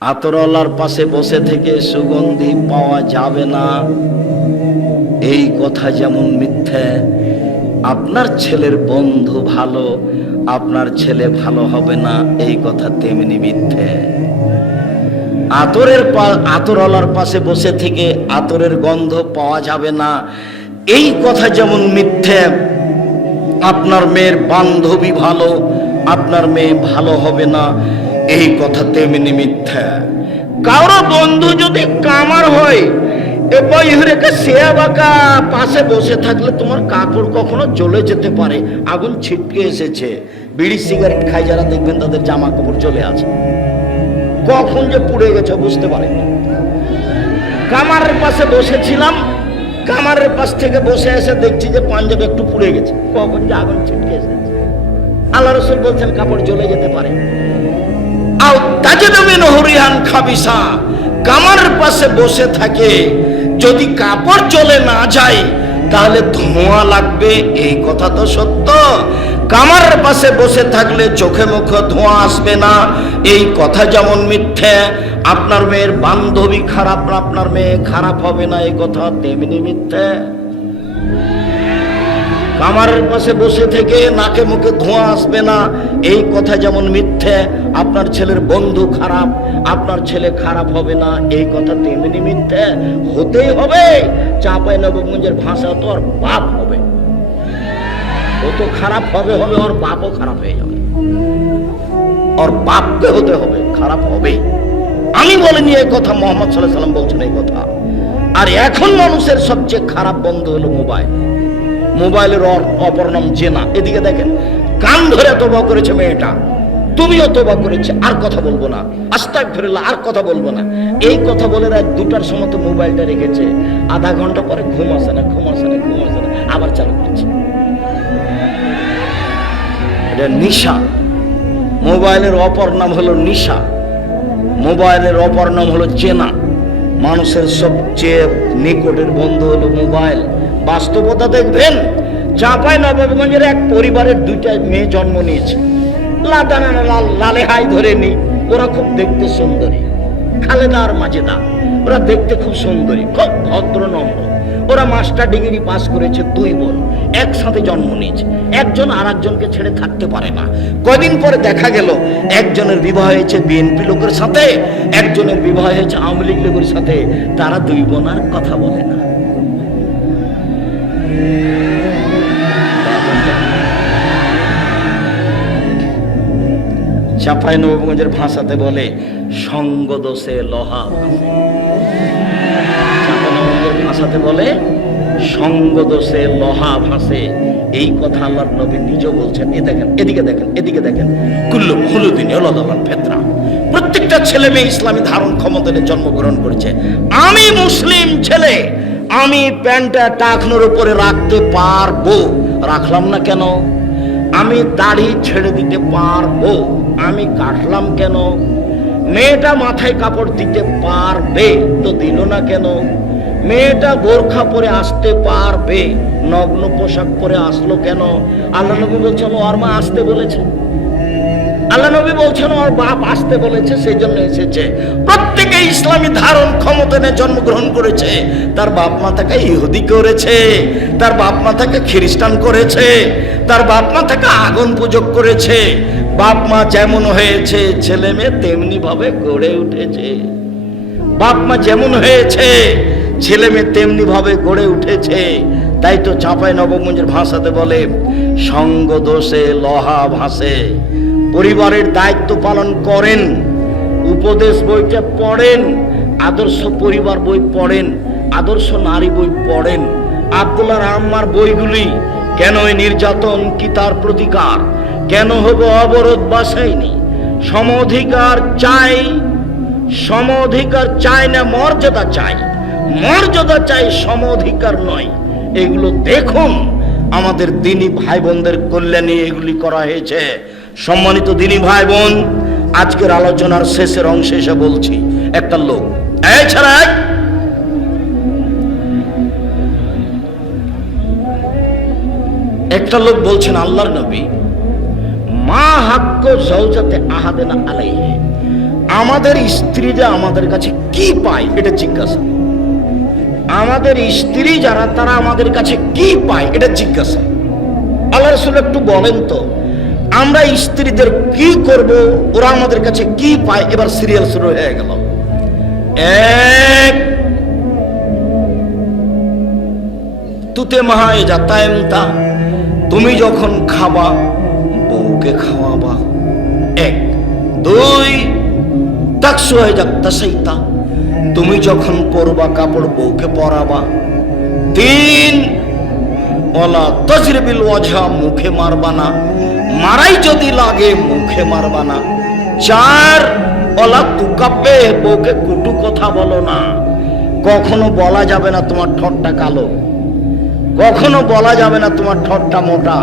আতরওয়ালার পাশে বসে থেকে সুগন্ধি পাওয়া যাবে না, এই কথা যেমন মিথ্যে। আপনার ছেলের বন্ধু ভালো, আপনার ছেলে ভালো হবে না, এই কথা তেমনি মিথ্যে। আতরওয়ালার পাশে বসে থেকে আতরের গন্ধ পাওয়া যাবে না, এই কথা যেমন মিথ্যে। আপনার মেয়ের বান্ধবী ভালো, আপনার মেয়ে ভালো হবে না, এই কথা তেমনি মিথ্যা। কারো বন্ধু যদি কামার হয়, এবার ইহরেকে শেয়া বাঁকা পাশে বসে থাকলে তোমার কাপড় কখনো জ্বলে যেতে পারে, আগুন ছিটকে এসেছে। বিড়ি সিগারেট খাই যারা, দেখবেন তাদের জামা কাপড় জ্বলে আছে, কখন যে পুড়ে গেছে বুঝতে পারেনি। কামারের পাশে বসেছিলাম, কামারের পাশ থেকে বসে এসে দেখছি যে পাঞ্জাবি একটু পুড়ে গেছে, কখন যে আগুন ছিটকে এসেছে। আল্লাহ রাসূল বলছেন কাপড় জ্বলে যেতে পারে। আও তাজিদু মিনহু রিহান খাবিসা, কামারের পাশে বসে থাকে, যদি কাপড় জ্বলে না যায় তাহলে ধোঁয়া লাগবে, এই কথা তো সত্য। কামারের পাশে বসে থাকলে চোখে মুখে ধোঁয়া আসবে না, এই কথা যেমন মিথ্যে। আপনার মেয়ের বান্ধবী খারাপ না, আপনার মেয়ে খারাপ হবে না, এই কথা তেমনি মিথ্যে। কামারের পাশে বসে থেকে নাকে মুখে ধোঁয়া আসবে না, এই কথা যেমন মিথ্যে। আপনার ছেলের বন্ধু খারাপ, আপনার ছেলে খারাপ হবে না, এই কথা তেমনি মিথ্যে। হতেই হবে, চাঁপাইনবাবগঞ্জের ভাষা তো ওর বাপ হবে, ও তো খারাপ হবে, ওর বাপও খারাপ হয়ে যাবে, ওর বাপকে হতে হবে, খারাপ হবে। আমি বলিনি এই কথা, মুহাম্মদ সাল্লাল্লাহু আলাইহি ওয়াসাল্লাম বলছেন এই কথা। আর এখন মানুষের সবচেয়ে খারাপ বন্ধু হলো মোবাইল। মোবাইলের অপর নাম জেনা। এদিকে দেখেন, কান ধরে তওবা করেছে মেয়েটা, তুমিও তওবা করেছে, আর কথা বলবো না, আস্তাগফিরুল্লাহ, আর কথা বলবো না, এই কথা বলে রাত 2টার সময় তো মোবাইলটা রেখেছে। আধা ঘন্টা পরে ঘুম আসে না, আবার চালু করেছে। এটা নিশা। মোবাইলের অপর নাম হলো নিশা, মোবাইলের অপর নাম হলো জেনা। মানুষের সবচেয়ে নিকটের বন্ধু হলো মোবাইল। বাস্তবতা দেখবেন, চাঁপাইনবাবগঞ্জের এক পরিবারের 2টা মেয়ে জন্ম নিয়েছে, লালে হাই ধরে নি। ওরা খুব দেখতে সুন্দরী, খালেদা আর মাজেদা, ওরা দেখতে খুব সুন্দরী, খুব ভদ্র নম্র। ওরা মাস্টার ডিগ্রি পাস করেছে, 2 বোন একসাথে জন্ম নিয়েছে। একজন আর একজনকে ছেড়ে থাকতে পারে না। কদিন পরে দেখা গেল একজনের বিবাহ হয়েছে বিএনপি লোকের সাথে, একজনের বিবাহ হয়েছে আওয়ামী লীগ লোকের সাথে। তারা 2 বোন আর কথা বলে না। চাঁপাইনবাবগঞ্জের ভাষাতে বলে সঙ্গ দোষে লোহা ভাসে। চাঁপাইনবাবগঞ্জের ভাষাতে বলে সঙ্গ দোষে লোহা ভাসে, এই কথা আল্লাহর নবী নিজেও বলছেন। এদিকে দেখেন, কুল্লু মুলুদিন ইউলাদুল ফিতরা। প্রত্যেকটা ছেলে মেয়ে ইসলামী ধারণ ক্ষমতায় জন্মগ্রহণ করেছে। আমি মুসলিম ছেলে, আমি প্যান্টটা টাকনোর উপরে রাখতে পারবো, রাখলাম না কেন? আমি দাড়ি ছেড়ে দিতে পারবো, আমি কাটলাম কেন? মেয়েটা মাথায় কাপড় দিতে পারবে, তো দিল না কেন? মেয়েটা বোরখা পরে আসতে পারবে, নগ্ন পোশাক পরে আসলো কেন? আল্লাহ নবী বলছেন ওর মা আসতে বলেছে, আল্লাহ নবী বলছেন ওর বাপ আসতে বলেছে, সেই জন্য এসেছে। প্রত্যেকে ইসলামী ধারণ ক্ষমতায় জন্মগ্রহণ করেছে। তার বাপ মা তাকে ইহুদি করেছে, তার বাপ মা তাকে খ্রিস্টান করেছে, তার বাপ মা তাকে আগুন পূজক করেছে। বাপ মা যেমন হয়েছে, ছেলে মেয়ে তেমনি ভাবে গড়ে উঠেছে। বাপ মা যেমন হয়েছে, ছেলে মেয়ে তেমনি ভাবে গড়ে উঠেছে। তাই তো চাঁপাইনবাবগঞ্জের ভাষাতে বলে সঙ্গ দোষে লোহা ভাসে। পরিবারের দায়িত্ব পালন করেন, উপদেশ বইটা পড়েন, আদর্শ পরিবার বই পড়েন, আদর্শ নারী বই পড়েন, আব্দুল্লাহ আম্মার বইগুলি। কেন এই নির্যাতন, কি তার প্রতিকার? কেন হবে অবরোধ বাসায়নি? সমঅধিকার চাই, সমঅধিকার চাই না, মর্যাদা চাই, মর্যাদা চাই, সমঅধিকার নয়। এগুলো দেখুন, আমাদের দিনী ভাই বোনদের কল্যাণে এগুলি করা হয়েছে। সম্মানিত দিনী ভাই বোন, আজকের আলোচনার শেষের অংশে এসে বলছি, একটা লোক বলছেন আল্লাহর নবী, মা হাক্কু যাওজাতে আহাদিনা আলাইহি, আমাদের স্ত্রী যে আমাদের কাছে কি পায় এটা জিজ্ঞাসা। আমাদের স্ত্রী যারা তারা আমাদের কাছে কি পায় এটা জিজ্ঞাসা। আল্লাহ রাসূল একটু বলেন তো, আমরা স্ত্রীদের কি করব, ওরা আমাদের কাছে কি পায়? এবার সিরিয়াল শুরু হয়ে গেল। এক, তুতে মাহায় যাতায়ামতা, তুমি যখন খাবা বউকে খাওয়াবা। এক। দুই, তাকসু হয়ে যাত্তা সেইতা, তুমি যখন পরবা কাপড় বউকে পরাবা। তিন, ওলা তজরিবিল ওয়াজহা, মুখে মারবা না, মারাই যদি লাগে মুখে মারবা না। চার, ওলা তুকাব্বে, বউকে কুটু কথা বলো না। কখনো বলা যাবে না তোমার ঠোঁটটা কালো, কখনো বলা যাবে না তোমার ঠোঁটটা মোটা,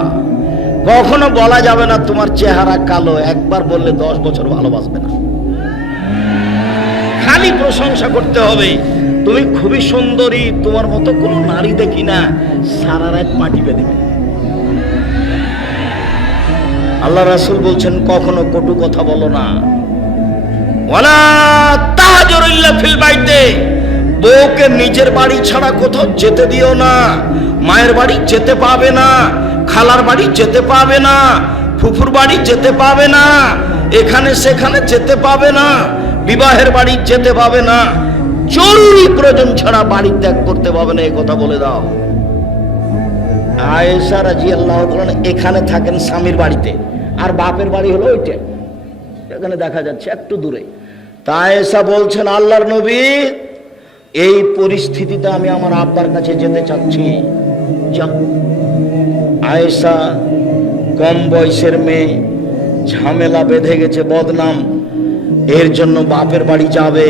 কখনো বলা যাবে না তোমার চেহারা কালো। একবার বললে 10 বছর ভালোবাসবে না। খালি প্রশংসা করতে হবে, তুমি খুবই সুন্দরী, তোমার মতো কোনো নারী দেখি না, সারা রাত মাটি বেঁধে দেবে। আল্লাহ রাসূল বলছেন কখনো কটু কথা বলো না। ওয়ালা তাহাজুর ইল্লা ফিল বাইতে, বউকে নিজের বাড়ি ছাড়া কোথাও যেতে দিও না। মায়ের বাড়ি যেতে পাবে না, খালার বাড়ি যেতে পাবে না, ফুফুর বাড়ি যেতে পাবে না, এখানে সেখানে যেতে পাবে না, বিবাহের বাড়ি যেতে পাবে না, জরুরি প্রয়োজন ছাড়া বাড়ি ত্যাগ করতে পাবে না, এই কথা বলে দাও। আয়েশা রাদিয়াল্লাহু তাআলা এখানে থাকেন স্বামীর বাড়িতে, আর বাপের বাড়ি হলো ওইটা, এখানে দেখা যাচ্ছে একটু দূরে। তা আয়েশা বলছেন, আল্লাহর নবী, এই পরিস্থিতিতে আমি আমার আব্বার কাছে যেতে চাচ্ছি। যাও। আয়েশা কম বয়সের মেয়ে, ঝামেলা বেঁধে গেছে, বদনাম, এর জন্য বাপের বাড়ি যাবে,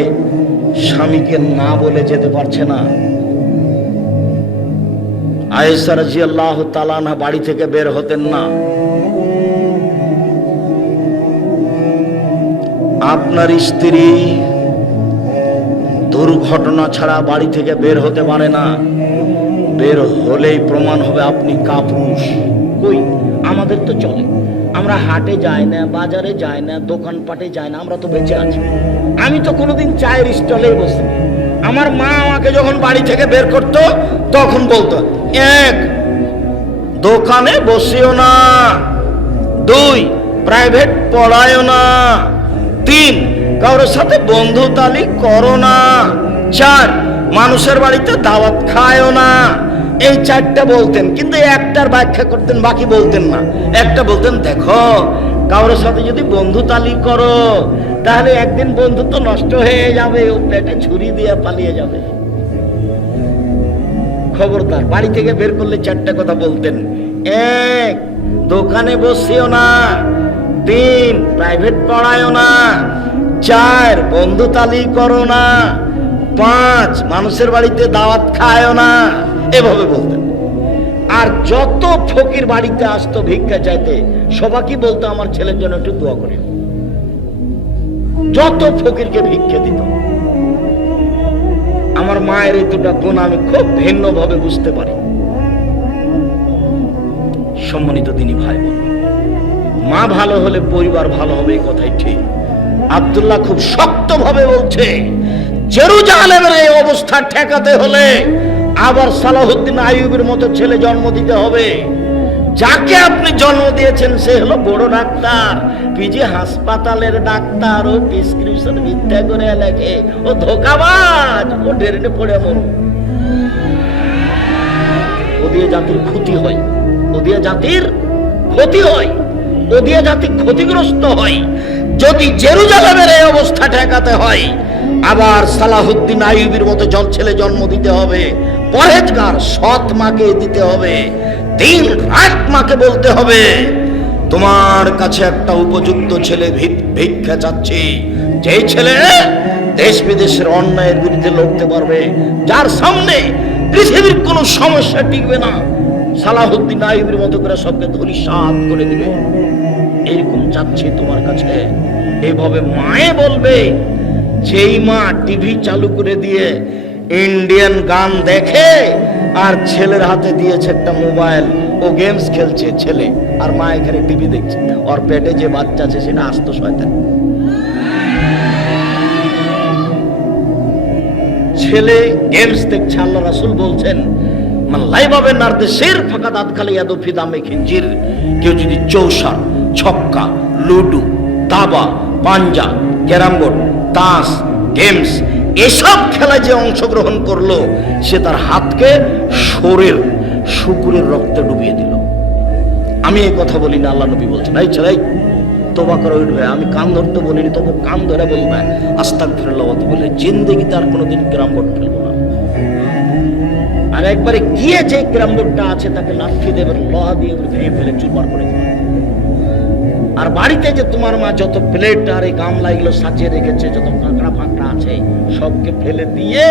স্বামীকে না বলে যেতে পারছে না। আয়েশা রাদিয়াল্লাহু তাআলা আনহা বাড়ি থেকে বের হতেন না। আপনার স্ত্রী দুর্ঘটনা ছাড়া বাড়ি থেকে বের হতে পারে না, বের হলেই প্রমাণ হবে আপনি কাপুরুষ। কই, আমাদের তো চলে, আমরা হাটে যাই না, বাজারে যাই না, দোকানপাটে যাই না, আমরা তো বেঁচে আছি। আমি তো কোনোদিন চায়ের স্টলেই বসি। আমার মা আমাকে যখন বাড়ি থেকে বের করতো তখন বলতো, এক, দোকানে বসিও না। দুই, প্রাইভেট পড়ায়ও না। তিন, কারোর সাথে বন্ধুতালি করো না। চার, মানুষের বাড়িতে দাওয়াত খায়ও না। এই চারটা বলতেন, কিন্তু একটার ব্যাখ্যা করতেন, বাকি বলতেন না। একটা বলতেন, দেখো কারোর সাথে যদি বন্ধুতালি করো তাহলে একদিন বন্ধুত্ব নষ্ট হয়ে যাবে, ও পেটে ছুরি দিয়ে পালিয়ে যাবে, খবরদার। বাড়ি থেকে বের করলে চারটা কথা বলতেন। এক, দোকানে বসিও না। তিন, প্রাইভেট পড়ায়ও না। চার, বন্ধুতালি করো না। পাঁচ, মানুষের বাড়িতে দাওয়াত খায়ও না। এভাবে বলতেন। আর যত ফকির বাড়িতে আসতো ভিক্ষা চাইতে, সবাইকে বলতো আমার ছেলের জন্য একটু দোয়া করিও। যত ফকিরকে ভিক্ষা দিত। আমার মায়ের এই দুটা গুণ আমি খুব ভিন্নভাবে বুঝতে পারি। সম্মানিত দিনী ভাই বোন, মা ভালো হলে পরিবার ভালো হবে, এই কথাই ঠিক। আব্দুল্লাহ খুব শক্তভাবে বলছে, জেরুজালেমের এই অবস্থা ঠেকাতে হলে আবার সালাহুদ্দিন আইয়ুবের মতো ছেলে জন্ম দিতে হবে। যাকে আপনি জন্ম দিয়েছেন সে হলো বড় ডাক্তার, পিজি হাসপাতালের ডাক্তার, ও প্রেসক্রিপশন মিথ্যা করে লেখে, ও ধোঁকাবাজ, ও ডেরেনে পড়ে মরু। ও দিয়ে জাতির ক্ষতি হয়, ও দিয়ে জাতির ক্ষতি হয়, ও দিয়ে জাতি ক্ষতিগ্রস্ত হয়। যদি জেরুজালেমের এই অবস্থা ঠেকাতে হয়, আবার সালাহুদ্দিন আইয়ুবের মতো ছেলে জন্ম দিতে হবে, পরহেজগার সৎ মাকে দিতে হবে, দিন রাত মাকে বলতে হবে, তোমার কাছে একটা উপযুক্ত ছেলে ভিক্ষা চাচ্ছি, যে ছেলে দেশ বিদেশের অন্যায়ের বিরুদ্ধে লড়তে পারবে, যার সামনে পৃথিবীর কোনো সমস্যা টিকবে না, সালাহুদ্দিন আইয়ুবের মতো করে সবকে ধূলিসাৎ করে দিবে, এরকম চাচ্ছি তোমার কাছে। এইভাবে মায়ে বলবে। যেই মা টিভি চালু করে দিয়ে ইন্ডিয়ান গান দেখে আর ছেলের হাতে দিয়েছে একটা মোবাইল, ও গেমস খেলছে ছেলে, আর মা এখানে টিভি দেখছে, ওর পেটে যে বাচ্চা আছে সেটা আস্ত শয়তান। ছেলে গেমস দেখছে, আল্লাহ রাসূল বলছেন লাইবাবে নারদেশের ফাঁকা দাঁত খালি ইয়াদফি দামে খিঞ্জির, কেউ যদি চৌসার, ছক্কা, লুডু, দাবা, পাঞ্জা, ক্যারাম বোর্ড, তাস, গেমস এসব খেলায় যে অংশগ্রহণ করলো, সে তার হাতকে শরীর শুকুরের রক্তে ডুবিয়ে দিল। আমি এই কথা বলি না, আল্লাহ নবী বলছেন এই ছেলে তোবা করে উঠবে। আমি কান ধরতে বলিনি, তবু কান ধরে বলবে আস্তাগফিরুল্লাহ বলে জিন্দেগিতে আর কোনোদিন ক্যারাম বোর্ড খেলবো না। আর একবারে গিয়ে যে ক্যারাম বোর্ডটা আছে তাকে লাঠি দেবে, লোহা দিয়ে ভেঙে ফেলে চুরমার করে দেবে। আর বাড়িতে যে তোমার মা যত প্লেট আর এই গামলা এগুলো সাজিয়ে রেখেছে, যত কাঁকড়া ফাঁকড়া আছে সবকে ফেলে দিয়ে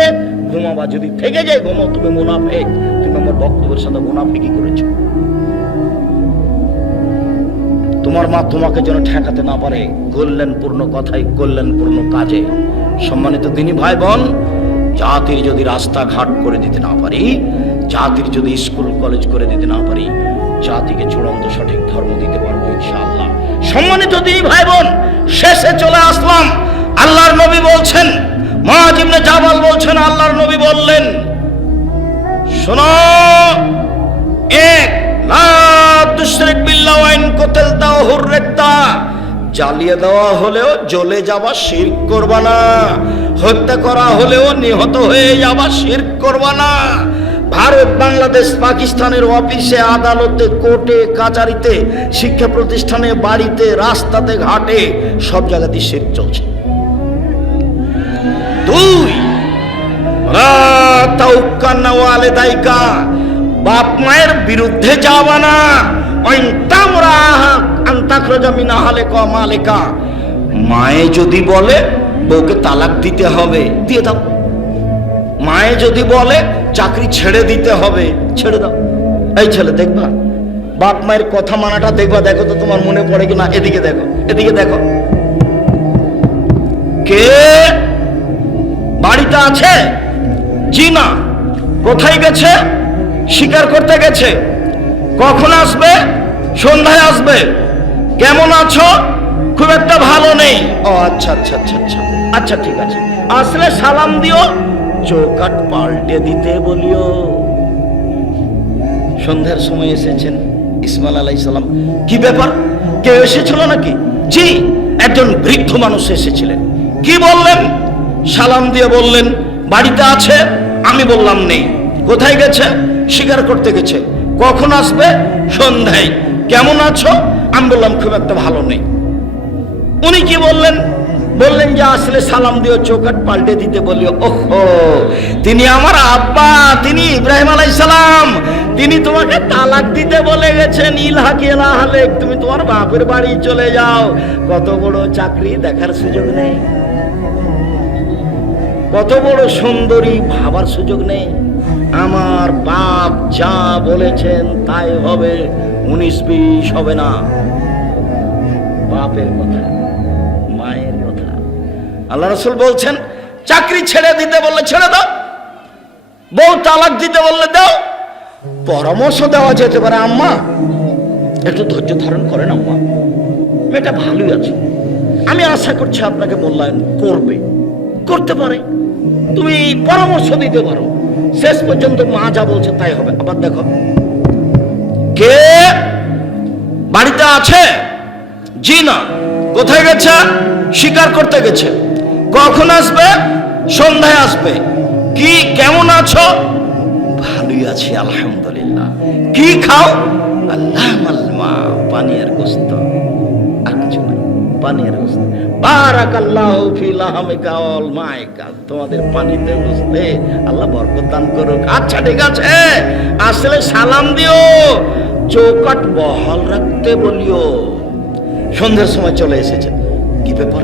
ঘুমাবা। যদি থেকে যায় ঘুমাও, তুমি মুনাফিক, তুমি আমার বক্তব্যের সাথে মুনাফিকি করেছো। তোমার মা তোমাকে যেন ঠেকাতে না পারে, করলেন পূর্ণ কথাই, করলেন পূর্ণ কাজে। সম্মানিত দিনী ভাই বোন, জাতির যদি রাস্তাঘাট করে দিতে না পারি, জাতির যদি স্কুল কলেজ করে দিতে না পারি, জাতিকে চূড়ান্ত সঠিক ধর্ম দিতে পারবো ইনশাআল্লাহ। সম্মানিত দিনী ভাই বোন, শেষে চলে আসলাম। আল্লাহর নবী বলছেন, মুআয ইবনে জাবাল বলছেন, আল্লাহর নবী বললেন শোনো, এক লা তুশরিক বিল্লাহ ওয়া ইন কুতিলতা ওয়া হুররিকতা, জ্বালিয়ে দেওয়া হলেও জ্বলে যাবা, শিরক করবা না। হত্যা করা হলেও নিহত হয়ে যাবা, শিরক করবা না। ভারত, বাংলাদেশ, পাকিস্তানের অফিসে, আদালতে, কোর্টে, কাচারিতে, শিক্ষা প্রতিষ্ঠানে, বাড়িতে, রাস্তাতে, ঘাটে সব জায়গাতেই শিরক চলছে। দুই, লা তাউক্কানা ওয়ালিদাইকা, বাপ মায়ের বিরুদ্ধে যাবা না। মায়ে যদি বলে বউকে তালাক দিতে হবে, দিয়ে দাও। মায়ে যদি বলে চাকরি ছেড়ে দিতে হবে, ছেড়ে দাও। এই ছেলে দেখবা, বাপ মায়ের কথা মানাটা দেখবা, দেখো তো তোমার মনে পড়ে কিনা। এদিকে দেখো, এদিকে দেখো, কে বাড়িতে আছে? জি না। কোথায় গেছে? শিকার করতে গেছে। কখন আসবে? সন্ধ্যায় আসবে। কেমন আছো? খুব একটা ভালো নেই। ও আচ্ছা আচ্ছা আচ্ছা আচ্ছা আচ্ছা, ঠিক আছে, আসলে সালাম দিও, চৌকাট পাল্টে দিতে বলিও। সন্ধ্যার সময় এসেছেন ইসমাইল আলাইহিস সালাম। কি ব্যাপার, কেউ এসেছিল নাকি? জি, একজন বৃদ্ধ মানুষ এসেছিলেন। কি বললেন? সালাম দিয়ে বললেন বাড়িতে আছে। আমি বললাম নেই। কোথায় গেছে? শিকার করতে গেছে। কখন আসবে? সন্ধ্যায়। কেমন আছো? আমি বললাম খুব একটা ভালো নেই। উনি কি বললেন? বললেন যে আসলে সালাম দিও, চৌকাট পাল্টে দিতে বলিও। ওহো, তিনি আমার আব্বা, তিনি ইব্রাহিম আলাইহিস সালাম, তিনি তোমাকে তালাক দিতে বলে গেছেন। ইলহাক ইলাহালেক, তুমি তোমার বাপের বাড়ি চলে যাও। কত বড় চাকরি, দেখার সুযোগ নেই। কত বড় সুন্দরী, ভাবার সুযোগ নেই। আমার বাপ যা বলেছেন তাই হবে, 19-20 হবে না। বাপের কথা, মায়ের কথা। আল্লাহ রাসূল বলছেন চাকরি ছেড়ে দিতে বললে ছেড়ে দাও, বউ তালাক দিতে বললে দাও। পরামর্শ দেওয়া যেতে পারে, আম্মা একটু ধৈর্য ধারণ করেন, আম্মা মেয়েটা ভালোই আছে, আমি আশা করছি আপনাকে মূল্যায়ন করবে, করতে পারে। তুমি পরামর্শ দিতে পারো, শেষ পর্যন্ত মা যা বলছে তাই হবে। আবার দেখো, কে বাড়িতে আছে? জি না। কোথায় গেছে? শিকার করতে গেছে। কখন আসবে? সন্ধ্যায় আসবে। কি, কেমন আছো? ভালোই আছি আলহামদুলিল্লাহ। কি খাও? আল্লাহ মালমা, পানি আর গোশত, আর কিছু নাই, পানি আর গোশত। বারাকাল্লাহু ফি লাহমিকা ওয়াল মাইকা, তোমাদের পানিতে গোশতে আল্লাহ বরকত দান করুক। আচ্ছা ঠিক আছে, আসলে সালাম দিও, চৌকাট বহাল রাখতে বলিও। সন্ধ্যার সময় চলে এসেছেন। কি ব্যাপার,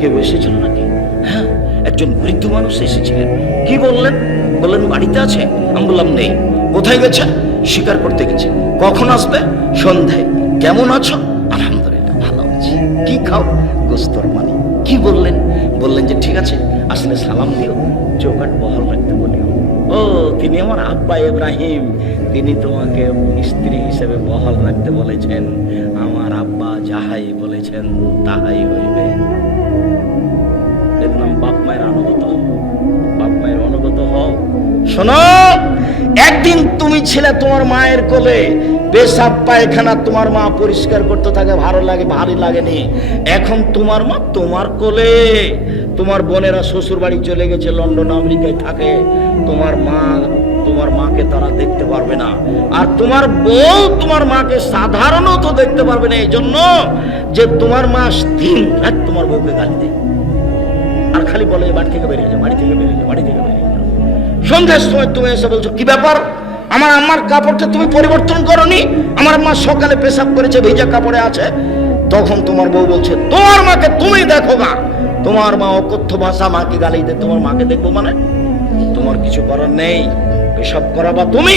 কেউ এসেছিল নাকি? হ্যাঁ, একজন বৃদ্ধ মানুষ এসেছিলেন। কি বললেন? বললেন বাড়িতে আছে। আমি বললাম নেই। কোথায় গেছে? শিকার করতে গেছে। কখন আসবে? সন্ধ্যায়। কেমন আছো? আলহামদুলিল্লাহ ভালো আছি। কি খাও? গোস্তর পানি। কি বললেন? বললেন যে ঠিক আছে, আসলে সালাম দিও, চৌকাট বহাল রাখতে বলিও। ও, তিনি আমার আব্বা ইব্রাহিম, তিনি তোমাকে স্ত্রী হিসেবে বহাল রাখতে বলেছেন। আমার আব্বা যাহাই বলেছেন তাহাই হইবে। এর নাম বাপ মায়ের আনুগত। বাপ মায়ের অনুগত শোনো, একদিন তুমি ছিলে তোমার মায়ের কোলে, পেশাব পায়খানা তোমার মা পরিষ্কার করতে থাকে, ভালো লাগে, ভারী লাগেনি। এখন তোমার মা তোমার কোলে, তোমার বোনেরা শ্বশুর বাড়ি চলে গেছে, লন্ডন আমেরিকায় থাকে, তোমার মাকে তারা দেখতে পারবে না। আর তোমার বউ তোমার মাকে সাধারণত দেখতে পারবে না, এই জন্য যে তোমার মা দিন রাত তোমার বউকে গালি দেয় আর খালি বলে বাড়ি থেকে বেরিয়ে যাও, বাড়ি থেকে বেরিয়ে যাও, বাড়ি থেকে বেরিয়ে যাও। সন্ধ্যার সময় তুমি এসে বলছো কি ব্যাপার, আমার আম্মার কাপড়টা তুমি পরিবর্তন করনি, আমার আম্মা সকালে পেশাব করেছে, ভিজা কাপড়ে আছে। তখন তোমার বউ বলছে তোমার মাকে তুমি দেখো না, তোমার মা অকথ্য ভাষা মাকে গালি দেয়, তোমার মাকে দেখবো মানে? তোমার কিছু করার নেই, পেশাব করাবা তুমি,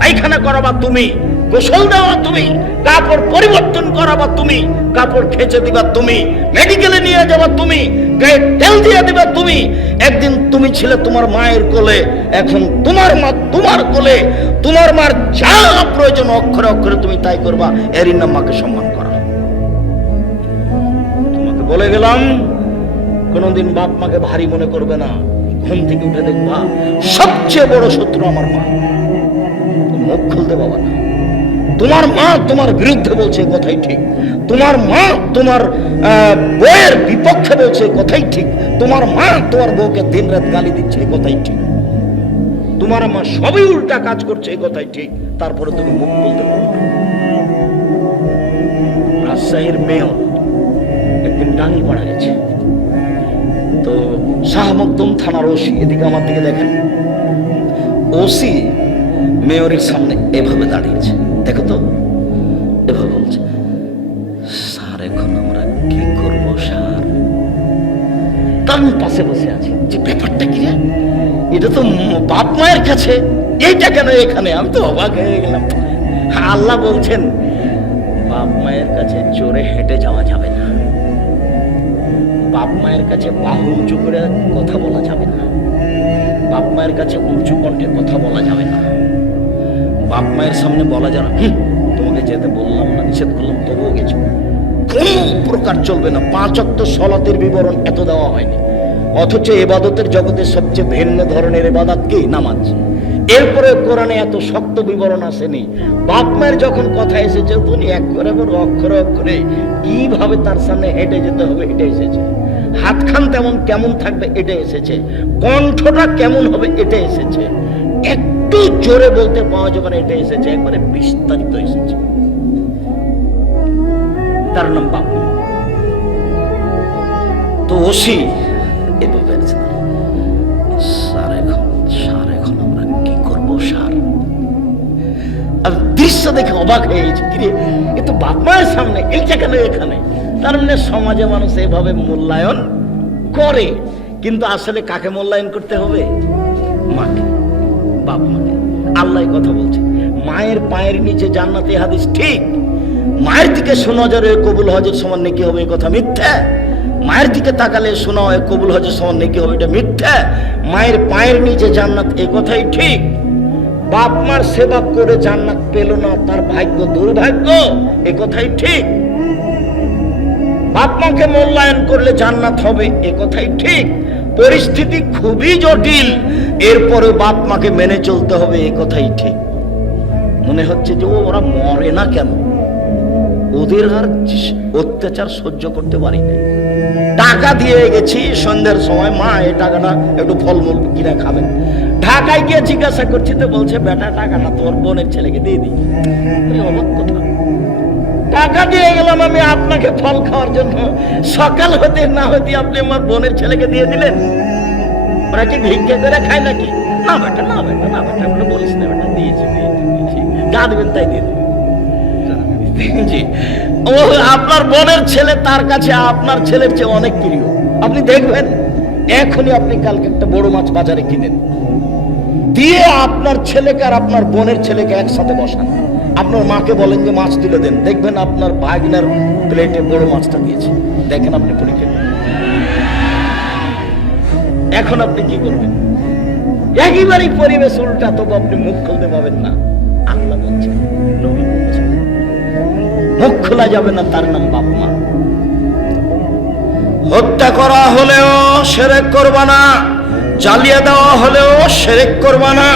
পায়খানা করাবা তুমি, গোসল দেওয়া তুমি, কাপড় পরিবর্তন করাবা তুমি, কাপড় খেঁচে দিবা তুমি, মেডিকেলে নিয়ে যাবা তুমি, গায়ে তেল দিয়ে দিবা তুমি। একদিন তুমি ছিলে তোমার মায়ের কোলে, এখন তোমার মা তোমার কোলে, তোমার মার যা প্রয়োজন অক্ষরে অক্ষরে তুমি তাই করবা, এরই নাম মাকে সম্মান করা। তোমাকে বলে গেলাম কোনদিন বাপ মাকে ভারী মনে করবে না, ঘুম থেকে উঠে দেখবা সবচেয়ে বড় শত্রু আমার মা। মুখ খুলতে পাবা না, তোমার মা তোমার বিরুদ্ধে বলছে কথাই ঠিক, তোমার মা তোমার বউয়ের বিপক্ষে বলছে কথাই ঠিক, তোমার মা তোমার বউকে দিন রাত গালি দিচ্ছে কথাই ঠিক, তোমার মা সবই উল্টা কাজ করছে কথাই ঠিক, তারপরে তুমি মুখ খুলতে পারো না। রাজশাহীর মেয়র একদিন ডাঙ্গি পাড়া গেছে, তো শাহ মকদুম থানার ওসি, এদিকে আমার দিকে দেখেন, ওসি মেয়রের সামনে এভাবে দাঁড়িয়েছে, দেখো তো এভাবে বলছে স্যার এখন আমরা কি করবো স্যার। তার পাশে বসে আছে যে ব্যাপারটা কি রে, এটা তো বাপ মায়ের কাছে, এইটা কেন এখানে? আমি তো অবাক হয়ে গেলাম। আল্লাহ বলছেন বাপ মায়ের কাছে জোরে হেঁটে যাওয়া যাবে না, বাপ মায়ের কাছে বাহু উঁচু করে কথা বলা যাবে না, বাপ মায়ের কাছে উঁচু কণ্ঠে কথা বলা যাবে না, বাপ মায়ের সামনে বলা যাবে না তোমাকে যেতে বললাম না, নিষেধ করলাম তবুও গেছো, কোন প্রকার চলবে না। 5 ওয়াক্ত সালাতের বিবরণ এত দেওয়া হয়নি, অথচ ইবাদতের জগতে সবচেয়ে ভিন্ন ধরনের ইবাদত কি? নামাজ। এরপরে কোরআনে এত শক্ত বিবরণ আসেনি। বাপ মায়ের যখন কথা এসেছে তুমি এক করে অক্ষরে অক্ষরে কিভাবে তার সামনে হেঁটে যেতে হবে এটা এসেছে, হাতখান তেমন কেমন থাকবে এটা এসেছে, কণ্ঠটা কেমন হবে এটা এসেছে, একটু জোরে বলতে পাওয়া যাবে না এটা এসেছে, একবারে বিস্তারিত এসেছে। তার নাম বাপ। তো ওসি এভাবে স্যার এখন আমরা কি করবো স্যার? আর দৃশ্য দেখে অবাক হয়ে গেছে, কিরে এ তো বাপ মায়ের সামনে, এইটা কেন এখানে? তার মানে সমাজে মানুষ এভাবে মূল্যায়ন করে, কিন্তু আসলে কাকে মূল্যায়ন করতে হবে? মাকে, বাপ মাকে। আল্লাহ কথা বলছে মায়ের পায়ের নিচে জান্নাতে, হাদিস ঠিক। মায়ের দিকে সুনজরে কবুল হজের সমান নেকি হবে, এই কথা মিথ্যা। মায়ের দিকে তাকালে শোনা হয় কবুল হজের সমান নেকি হবে, এটা মিথ্যা। মায়ের পায়ের নিচে জান্নাত, এই কথাই ঠিক। বাপ মার সেবা করে জান্নাত পেল না, তার ভাগ্য দুর্ভাগ্য, এই কথাই ঠিক। বাপ মাকে মূল্যায়ন করলে জান্নাত হবে, এ কথাই ঠিক। পরিস্থিতি খুবই জটিল, এরপরে বাপ মাকে মেনে চলতে হবে, এ কথাই ঠিক। মনে হচ্ছে যে ওরা মরে না কেন, ওদের আর অত্যাচার সহ্য করতে পারি না। টাকা দিয়ে গেছি সন্ধ্যার সময়, মা এই টাকাটা একটু ফলমূল কিনে খাবেন। ঢাকায় গিয়ে জিজ্ঞাসা করছি তো বলছে বেটা টাকাটা তোর বোনের ছেলেকে দিয়ে দিই। অবাক কথা, টাকা দিয়ে গেলাম আমি আপনাকে ফল খাওয়ার জন্য, সকাল হতে না হতে আপনি আমার বোনের ছেলেকে দিয়ে দিলেন। ওরা কি ভিক্ষা করে খায় নাকি? না বেটা, না বেটা, না বেটা, আপনি বলিস না বেটা, দিয়েছি যা দেবেন তাই দিয়ে দেবেন। জি, ও আপনার বোনের ছেলে তার কাছে আপনার ছেলের চেয়ে অনেক প্রিয়। আপনি দেখবেন এখনই আপনি কালকে একটা বড় মাছ বাজারে কিনেন, দিয়ে আপনার ছেলেকে আর আপনার বোনের ছেলেকে একসাথে বসান, আপনার মাকে বলেন যে মাছ তুলে দেন, দেখবেন আপনার ভাগিনার প্লেটে বড় মাছটা দিয়েছে। দেখেন আপনি পরীক্ষা, এখন আপনি কি করবেন? একেবারেই পরিবেশ উল্টা, তবু আপনি মুখ খুলতে পাবেন না। আল্লাহ বলছে, নবী বলছে মুখ খোলা যাবে না, তার নাম বাপ মা। হত্যা করা হলেও শিরক করবা না, জ্বালিয়ে দেওয়া হলেও শিরক করবা না।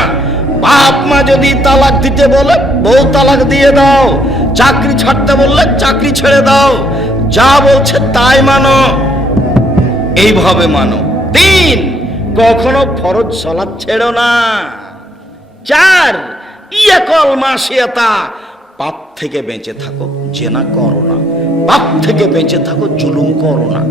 বাপ মা যদি তালাক দিতে বলে বউ তালাক দিয়ে দাও, চাকরি ছাড়তে বললে চাকরি ছেড়ে দাও, যা বলছে তাই মানো, এইভাবে মানো। 3, কখনো ফরজ সালাত ছেড়ো না। 4, ইয়াকল মাসিয়াতা, পাপ থেকে বেঁচে থাকো, জেনা করো না, পাপ থেকে বেঁচে থাকো, জুলুম করো না।